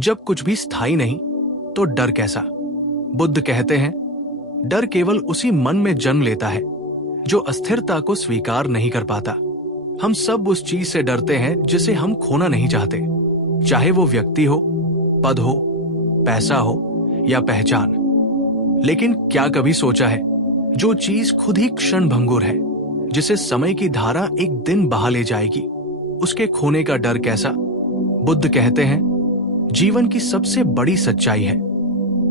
जब कुछ भी स्थायी नहीं तो डर कैसा? बुद्ध कहते हैं, डर केवल उसी मन में जन्म लेता है जो अस्थिरता को स्वीकार नहीं कर पाता। हम सब उस चीज से डरते हैं जिसे हम खोना नहीं चाहते, चाहे वो व्यक्ति हो, पद हो, पैसा हो या पहचान। लेकिन क्या कभी सोचा है, जो चीज खुद ही क्षण भंगुर है, जिसे समय की धारा एक दिन बहा ले जाएगी, उसके खोने का डर कैसा? बुद्ध कहते हैं, जीवन की सबसे बड़ी सच्चाई है,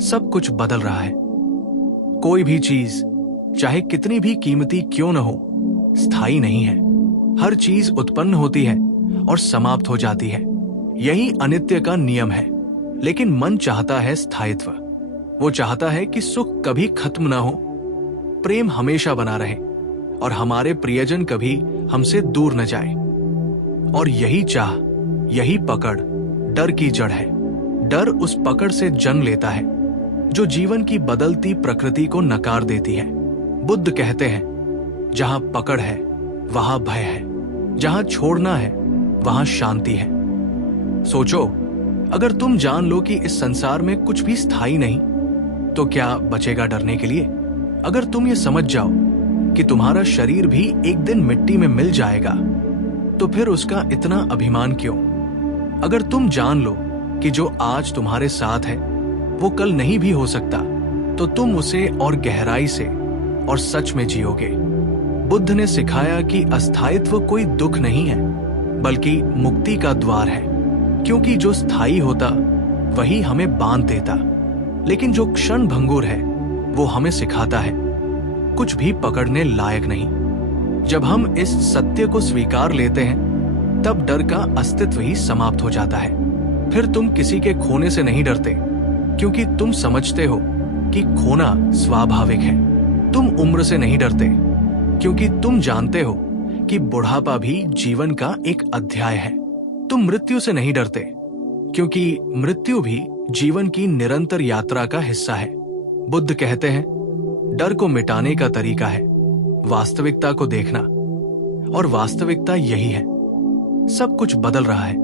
सब कुछ बदल रहा है। कोई भी चीज, चाहे कितनी भी कीमती क्यों न हो, स्थायी नहीं है। हर चीज उत्पन्न होती है और समाप्त हो जाती है। यही अनित्य का नियम है। लेकिन मन चाहता है स्थायित्व। वो चाहता है कि सुख कभी खत्म ना हो, प्रेम हमेशा बना रहे और हमारे प्रियजन कभी हमसे दूर न जाए। और यही चाह, यही पकड़ डर की जड़ है। डर उस पकड़ से जन्म लेता है जो जीवन की बदलती प्रकृति को नकार देती है। बुद्ध कहते हैं, जहां पकड़ है वहां भय है, जहां छोड़ना है वहां शांति है। सोचो, अगर तुम जान लो कि इस संसार में कुछ भी स्थायी नहीं, तो क्या बचेगा डरने के लिए? अगर तुम ये समझ जाओ कि तुम्हारा शरीर भी एक दिन मिट्टी में मिल जाएगा, तो फिर उसका इतना अभिमान क्यों? अगर तुम जान लो कि जो आज तुम्हारे साथ है वो कल नहीं भी हो सकता, तो तुम उसे और गहराई से और सच में जियोगे। बुद्ध ने सिखाया कि अस्थायित्व कोई दुख नहीं है, बल्कि मुक्ति का द्वार है, क्योंकि जो स्थायी होता वही हमें बांध देता, लेकिन जो क्षण भंगुर है वो हमें सिखाता है कुछ भी पकड़ने लायक नहीं। जब हम इस सत्य को स्वीकार लेते हैं, तब डर का अस्तित्व ही समाप्त हो जाता है। फिर तुम किसी के खोने से नहीं डरते, क्योंकि तुम समझते हो कि खोना स्वाभाविक है। तुम उम्र से नहीं डरते, क्योंकि तुम जानते हो कि बुढ़ापा भी जीवन का एक अध्याय है। तुम मृत्यु से नहीं डरते, क्योंकि मृत्यु भी जीवन की निरंतर यात्रा का हिस्सा है। बुद्ध कहते हैं, डर को मिटाने का तरीका है वास्तविकता को देखना, और वास्तविकता यही है, सब कुछ बदल रहा है,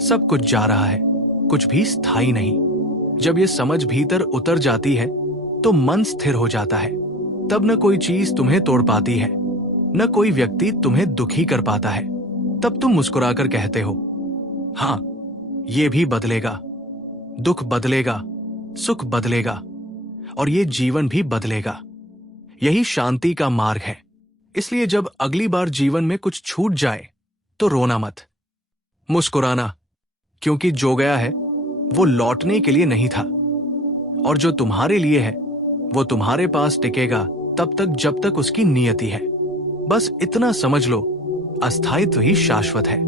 सब कुछ जा रहा है, कुछ भी स्थायी नहीं। जब ये समझ भीतर उतर जाती है तो मन स्थिर हो जाता है। तब न कोई चीज तुम्हें तोड़ पाती है, न कोई व्यक्ति तुम्हें दुखी कर पाता है। तब तुम मुस्कुराकर कहते हो, हाँ, ये भी बदलेगा, दुख बदलेगा, सुख बदलेगा, और ये जीवन भी बदलेगा। यही शांति का मार्ग है। इसलिए जब अगली बार जीवन में कुछ छूट जाए तो रोना मत, मुस्कुराना, क्योंकि जो गया है वो लौटने के लिए नहीं था, और जो तुम्हारे लिए है वो तुम्हारे पास टिकेगा तब तक जब तक उसकी नियति है। बस इतना समझ लो, अस्थायित्व ही शाश्वत है।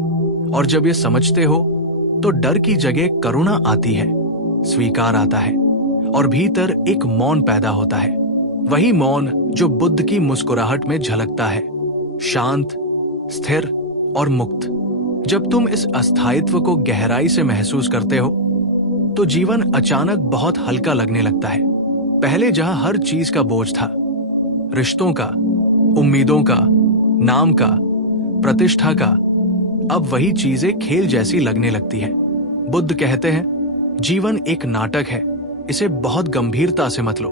और जब ये समझते हो तो डर की जगह करुणा आती है, स्वीकार आता है, और भीतर एक मौन पैदा होता है। वही मौन जो बुद्ध की मुस्कुराहट में झलकता है, शांत, स्थिर और मुक्त। जब तुम इस अस्थायित्व को गहराई से महसूस करते हो तो जीवन अचानक बहुत हल्का लगने लगता है। पहले जहां हर चीज का बोझ था, रिश्तों का, उम्मीदों का, नाम का, प्रतिष्ठा का, अब वही चीजें खेल जैसी लगने लगती है। बुद्ध कहते हैं, जीवन एक नाटक है, इसे बहुत गंभीरता से मत लो।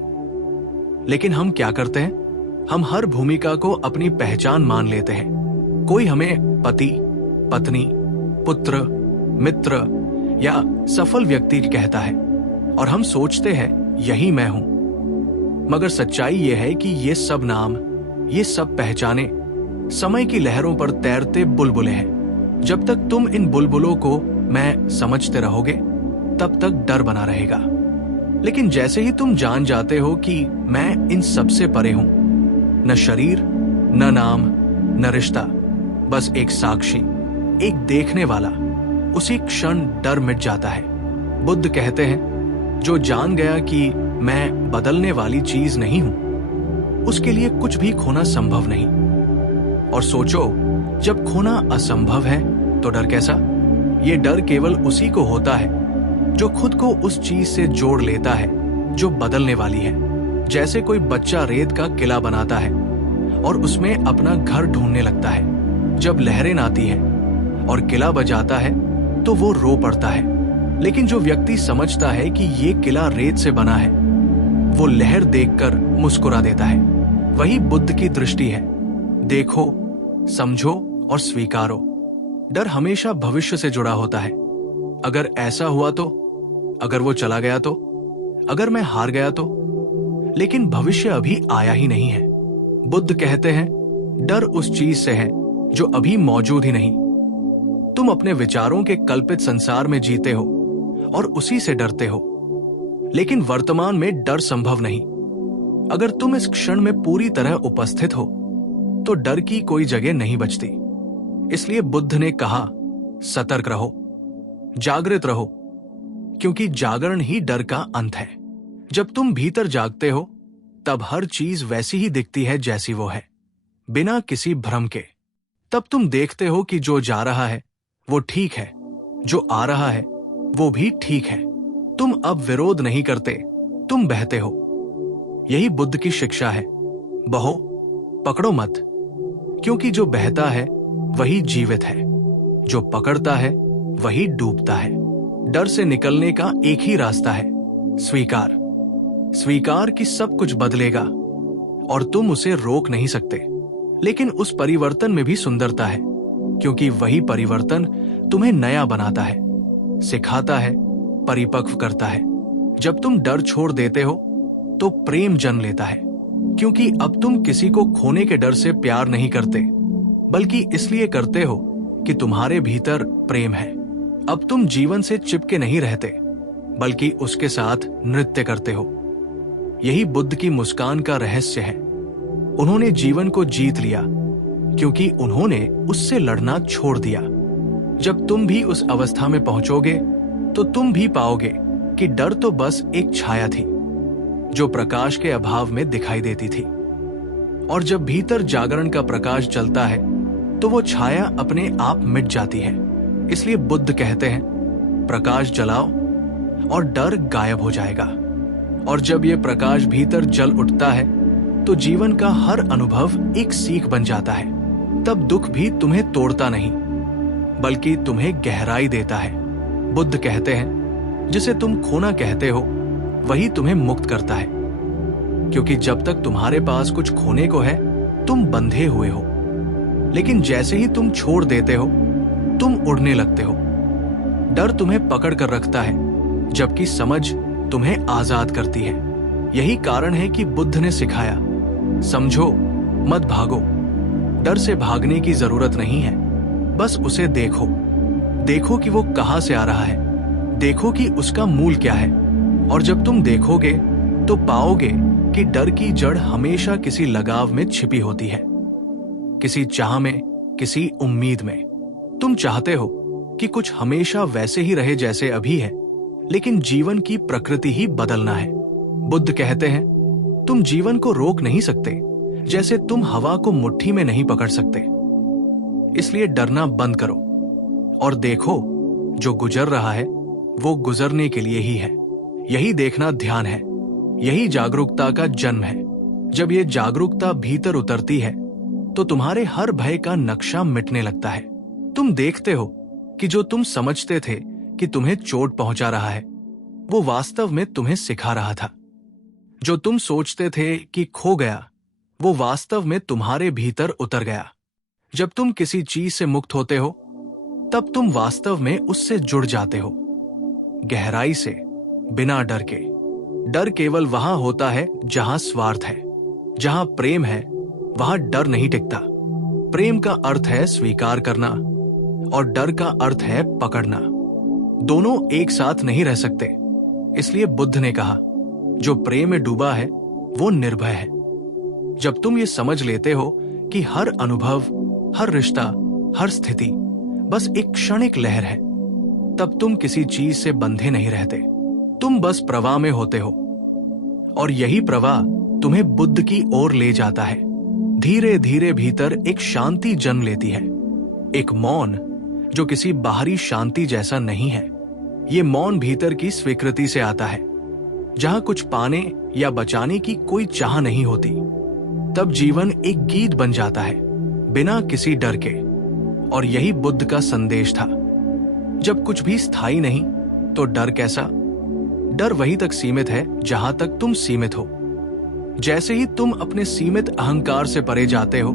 लेकिन हम क्या करते हैं? हम हर भूमिका को अपनी पहचान मान लेते हैं। कोई हमें पति, पत्नी, पुत्र, मित्र या सफल व्यक्ति कहता है, और हम सोचते हैं यही मैं हूं। मगर सच्चाई यह है कि ये सब नाम, ये सब पहचाने समय की लहरों पर तैरते बुलबुले हैं। जब तक तुम इन बुलबुलों को मैं समझते रहोगे, तब तक डर बना रहेगा। लेकिन जैसे ही तुम जान जाते हो कि मैं इन सब से परे हूं, न शरीर, न नाम, न रिश्ता, बस एक साक्षी, एक देखने वाला, उसी क्षण डर मिट जाता है। बुद्ध कहते हैं, जो जान गया कि मैं बदलने वाली चीज नहीं हूं, उसके लिए कुछ भी खोना संभव नहीं। और सोचो, जब खोना असंभव है तो डर कैसा? ये डर केवल उसी को होता है जो खुद को उस चीज से जोड़ लेता है जो बदलने वाली है। जैसे कोई बच्चा रेत का किला बनाता है और उसमें अपना घर ढूंढने लगता है। जब लहरें आती है और किला बजाता है तो वो रो पड़ता है, लेकिन जो व्यक्ति समझता है कि ये किला रेत से बना है, वो लहर देखकर मुस्कुरा देता है। वही बुद्ध की दृष्टि है। देखो, समझो और स्वीकारो। डर हमेशा भविष्य से जुड़ा होता है। अगर ऐसा हुआ तो, अगर वो चला गया तो, अगर मैं हार गया तो। लेकिन भविष्य अभी आया ही नहीं है। बुद्ध कहते हैं, डर उस चीज से है जो अभी मौजूद ही नहीं। तुम अपने विचारों के कल्पित संसार में जीते हो और उसी से डरते हो। लेकिन वर्तमान में डर संभव नहीं। अगर तुम इस क्षण में पूरी तरह उपस्थित हो तो डर की कोई जगह नहीं बचती। इसलिए बुद्ध ने कहा, सतर्क रहो, जागृत रहो, क्योंकि जागरण ही डर का अंत है। जब तुम भीतर जागते हो तब हर चीज वैसी ही दिखती है जैसी वो है, बिना किसी भ्रम के। तब तुम देखते हो कि जो जा रहा है वो ठीक है, जो आ रहा है वो भी ठीक है। तुम अब विरोध नहीं करते, तुम बहते हो। यही बुद्ध की शिक्षा है। बहो, पकड़ो मत, क्योंकि जो बहता है वही जीवित है, जो पकड़ता है वही डूबता है। डर से निकलने का एक ही रास्ता है, स्वीकार। स्वीकार कि सब कुछ बदलेगा और तुम उसे रोक नहीं सकते। लेकिन उस परिवर्तन में भी सुंदरता है, क्योंकि वही परिवर्तन तुम्हें नया बनाता है, सिखाता है, परिपक्व करता है। जब तुम डर छोड़ देते हो तो प्रेम जन्म लेता है, क्योंकि अब तुम किसी को खोने के डर से प्यार नहीं करते, बल्कि इसलिए करते हो कि तुम्हारे भीतर प्रेम है। अब तुम जीवन से चिपके नहीं रहते, बल्कि उसके साथ नृत्य करते हो। यही बुद्ध की मुस्कान का रहस्य है। उन्होंने जीवन को जीत लिया क्योंकि उन्होंने उससे लड़ना छोड़ दिया। जब तुम भी उस अवस्था में पहुंचोगे तो तुम भी पाओगे कि डर तो बस एक छाया थी जो प्रकाश के अभाव में दिखाई देती थी। और जब भीतर जागरण का प्रकाश जलता है तो वो छाया अपने आप मिट जाती है। इसलिए बुद्ध कहते हैं, प्रकाश जलाओ और डर गायब हो जाएगा। और जब ये प्रकाश भीतर जल उठता है तो जीवन का हर अनुभव एक सीख बन जाता है। तब दुख भी तुम्हें तोड़ता नहीं, बल्कि तुम्हें गहराई देता है। बुद्ध कहते हैं, जिसे तुम खोना कहते हो वही तुम्हें मुक्त करता है, क्योंकि जब तक तुम्हारे पास कुछ खोने को है तुम बंधे हुए हो। लेकिन जैसे ही तुम छोड़ देते हो तुम उड़ने लगते हो। डर तुम्हें पकड़ कर रखता है, जबकि समझ तुम्हें आजाद करती है। यही कारण है कि बुद्ध ने सिखाया, समझो, मत भागो। डर से भागने की जरूरत नहीं है, बस उसे देखो। देखो कि वो कहां से आ रहा है, देखो कि उसका मूल क्या है। और जब तुम देखोगे तो पाओगे कि डर की जड़ हमेशा किसी लगाव में छिपी होती है, किसी चाह में, किसी उम्मीद में। तुम चाहते हो कि कुछ हमेशा वैसे ही रहे जैसे अभी है, लेकिन जीवन की प्रकृति ही बदलना है। बुद्ध कहते हैं, तुम जीवन को रोक नहीं सकते, जैसे तुम हवा को मुट्ठी में नहीं पकड़ सकते। इसलिए डरना बंद करो और देखो, जो गुजर रहा है वो गुजरने के लिए ही है। यही देखना ध्यान है, यही जागरूकता का जन्म है। जब ये जागरूकता भीतर उतरती है तो तुम्हारे हर भय का नक्शा मिटने लगता है। तुम देखते हो कि जो तुम समझते थे कि तुम्हें चोट पहुंचा रहा है, वो वास्तव में तुम्हें सिखा रहा था। जो तुम सोचते थे कि खो गया, वो वास्तव में तुम्हारे भीतर उतर गया। जब तुम किसी चीज से मुक्त होते हो तब तुम वास्तव में उससे जुड़ जाते हो, गहराई से, बिना डर के। डर केवल वहां होता है जहां स्वार्थ है। जहां प्रेम है वहां डर नहीं टिकता। प्रेम का अर्थ है स्वीकार करना और डर का अर्थ है पकड़ना। दोनों एक साथ नहीं रह सकते। इसलिए बुद्ध ने कहा, जो प्रेम में डूबा है वो निर्भय है। जब तुम ये समझ लेते हो कि हर अनुभव, हर रिश्ता, हर स्थिति बस एक क्षणिक लहर है, तब तुम किसी चीज से बंधे नहीं रहते। तुम बस प्रवाह में होते हो और यही प्रवाह तुम्हें बुद्ध की ओर ले जाता है। धीरे धीरे भीतर एक शांति जन्म लेती है, एक मौन जो किसी बाहरी शांति जैसा नहीं है। ये मौन भीतर की स्वीकृति से आता है, जहां कुछ पाने या बचाने की कोई चाह नहीं होती। तब जीवन एक गीत बन जाता है, बिना किसी डर के। और यही बुद्ध का संदेश था। जब कुछ भी स्थायी नहीं, तो डर कैसा? डर वहीं तक सीमित है जहां तक तुम सीमित हो। जैसे ही तुम अपने सीमित अहंकार से परे जाते हो,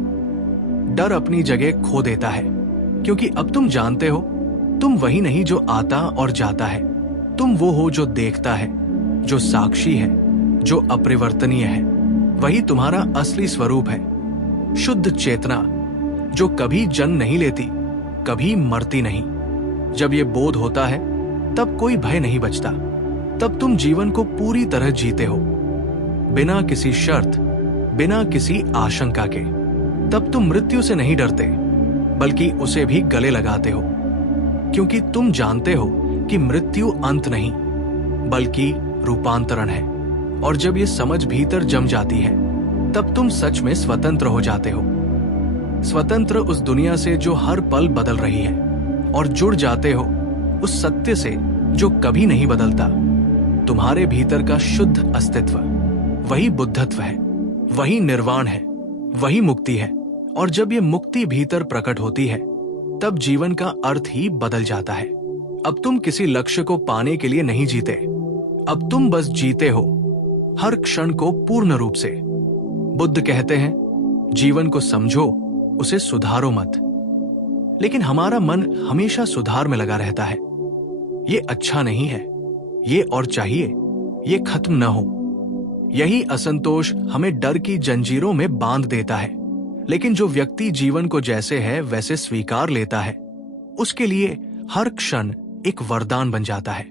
डर अपनी जगह खो देता है, क्योंकि अब तुम जानते हो तुम वही नहीं जो आता और जाता है। तुम वो हो जो देखता है, जो साक्षी है, जो अपरिवर्तनीय है। वही तुम्हारा असली स्वरूप है, शुद्ध चेतना जो कभी जन्म नहीं लेती, कभी मरती नहीं। जब ये बोध होता है तब कोई भय नहीं बचता। तब तुम जीवन को पूरी तरह जीते हो, बिना किसी शर्त, बिना किसी आशंका के। तब तुम मृत्यु से नहीं डरते, बल्कि उसे भी गले लगाते हो, क्योंकि तुम जानते हो कि मृत्यु अंत नहीं, बल्कि रूपांतरण है। और जब ये समझ भीतर जम जाती है, तब तुम सच में स्वतंत्र हो जाते हो। स्वतंत्र उस दुनिया से जो हर पल बदल रही है, और जुड़ जाते हो उस सत्य से जो कभी नहीं बदलता। तुम्हारे भीतर का शुद्ध अस्तित्व वही बुद्धत्व है, वही निर्वाण है, वही मुक्ति है। और जब ये मुक्ति भीतर प्रकट होती है, तब जीवन का अर्थ ही बदल जाता है। अब तुम किसी लक्ष्य को पाने के लिए नहीं जीते, अब तुम बस जीते हो हर क्षण को पूर्ण रूप से। बुद्ध कहते हैं, जीवन को समझो, उसे सुधारो मत। लेकिन हमारा मन हमेशा सुधार में लगा रहता है। ये अच्छा नहीं है, ये और चाहिए, ये खत्म न हो। यही असंतोष हमें डर की जंजीरों में बांध देता है। लेकिन जो व्यक्ति जीवन को जैसे है वैसे स्वीकार लेता है, उसके लिए हर क्षण एक वरदान बन जाता है।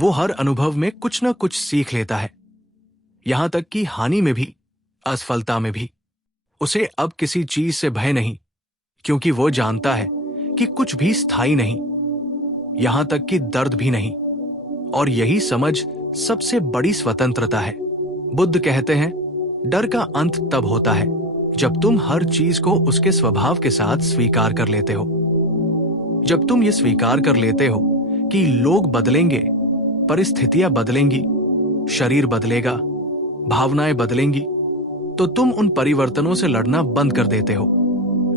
वो हर अनुभव में कुछ न कुछ सीख लेता है, यहां तक कि हानि में भी, असफलता में भी। उसे अब किसी चीज से भय नहीं, क्योंकि वो जानता है कि कुछ भी स्थायी नहीं, यहां तक कि दर्द भी नहीं। और यही समझ सबसे बड़ी स्वतंत्रता है। बुद्ध कहते हैं, डर का अंत तब होता है जब तुम हर चीज को उसके स्वभाव के साथ स्वीकार कर लेते हो। जब तुम ये स्वीकार कर लेते हो कि लोग बदलेंगे, परिस्थितियां बदलेंगी, शरीर बदलेगा, भावनाएं बदलेंगी, तो तुम उन परिवर्तनों से लड़ना बंद कर देते हो।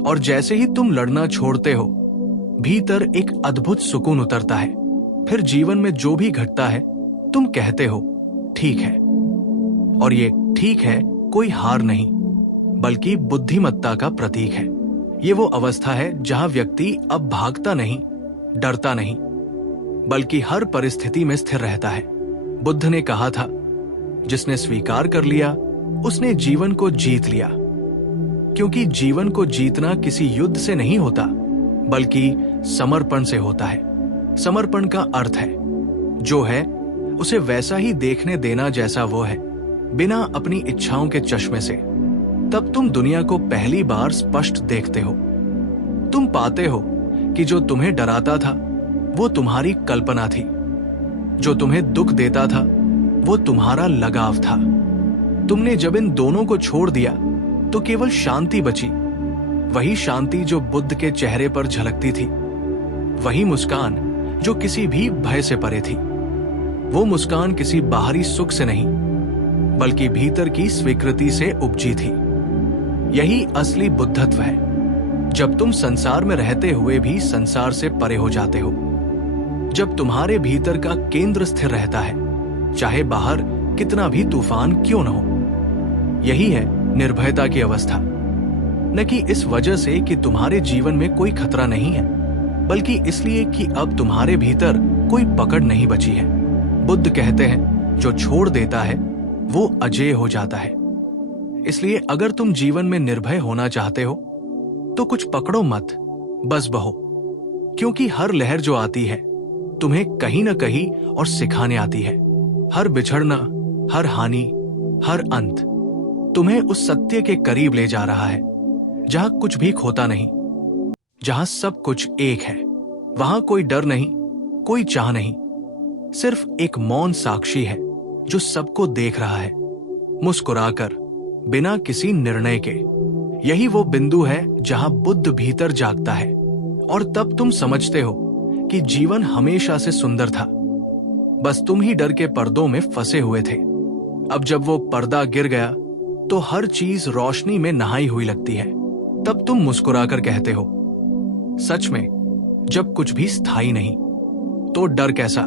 और जैसे ही तुम लड़ना छोड़ते हो, भीतर एक अद्भुत सुकून उतरता है। फिर जीवन में जो भी घटता है, तुम कहते हो ठीक है। और ये ठीक है कोई हार नहीं, बल्कि बुद्धिमत्ता का प्रतीक है। ये वो अवस्था है जहां व्यक्ति अब भागता नहीं, डरता नहीं, बल्कि हर परिस्थिति में स्थिर रहता है। बुद्ध ने कहा था, जिसने स्वीकार कर लिया उसने जीवन को जीत लिया। क्योंकि जीवन को जीतना किसी युद्ध से नहीं होता, बल्कि समर्पण से होता है। समर्पण का अर्थ है, जो है उसे वैसा ही देखने देना जैसा वो है, बिना अपनी इच्छाओं के चश्मे से। तब तुम दुनिया को पहली बार स्पष्ट देखते हो। तुम पाते हो कि जो तुम्हें डराता था वो तुम्हारी कल्पना थी, जो तुम्हें दुख देता था वो तुम्हारा लगाव था। तुमने जब इन दोनों को छोड़ दिया तो केवल शांति बची, वही शांति जो बुद्ध के चेहरे पर झलकती थी, वही मुस्कान जो किसी भी भय से परे थी। वो मुस्कान किसी बाहरी सुख से नहीं, बल्कि भीतर की स्वीकृति से उपजी थी। यही असली बुद्धत्व है, जब तुम संसार में रहते हुए भी संसार से परे हो जाते हो। जब तुम्हारे भीतर का केंद्र स्थिर रहता है, चाहे बाहर कितना भी तूफान क्यों न हो। यही है निर्भयता की अवस्था। न कि इस वजह से कि तुम्हारे जीवन में कोई खतरा नहीं है, बल्कि इसलिए कि अब तुम्हारे भीतर कोई पकड़ नहीं बची है। बुद्ध कहते हैं, जो छोड़ देता है वो अजेय हो जाता है। इसलिए अगर तुम जीवन में निर्भय होना चाहते हो तो कुछ पकड़ो मत, बस बहो। क्योंकि हर लहर जो आती है तुम्हें कहीं न कहीं और सिखाने आती है। हर बिछड़ना, हर हानि, हर अंत तुम्हें उस सत्य के करीब ले जा रहा है जहां कुछ भी खोता नहीं, जहां सब कुछ एक है। वहां कोई डर नहीं, कोई चाह नहीं, सिर्फ एक मौन साक्षी है जो सबको देख रहा है, मुस्कुराकर, बिना किसी निर्णय के। यही वो बिंदु है जहां बुद्ध भीतर जागता है। और तब तुम समझते हो कि जीवन हमेशा से सुंदर था, बस तुम ही डर के पर्दों में फंसे हुए थे। अब जब वो पर्दा गिर गया तो हर चीज रोशनी में नहाई हुई लगती है। तब तुम मुस्कुराकर कहते हो, सच में जब कुछ भी स्थायी नहीं तो डर कैसा।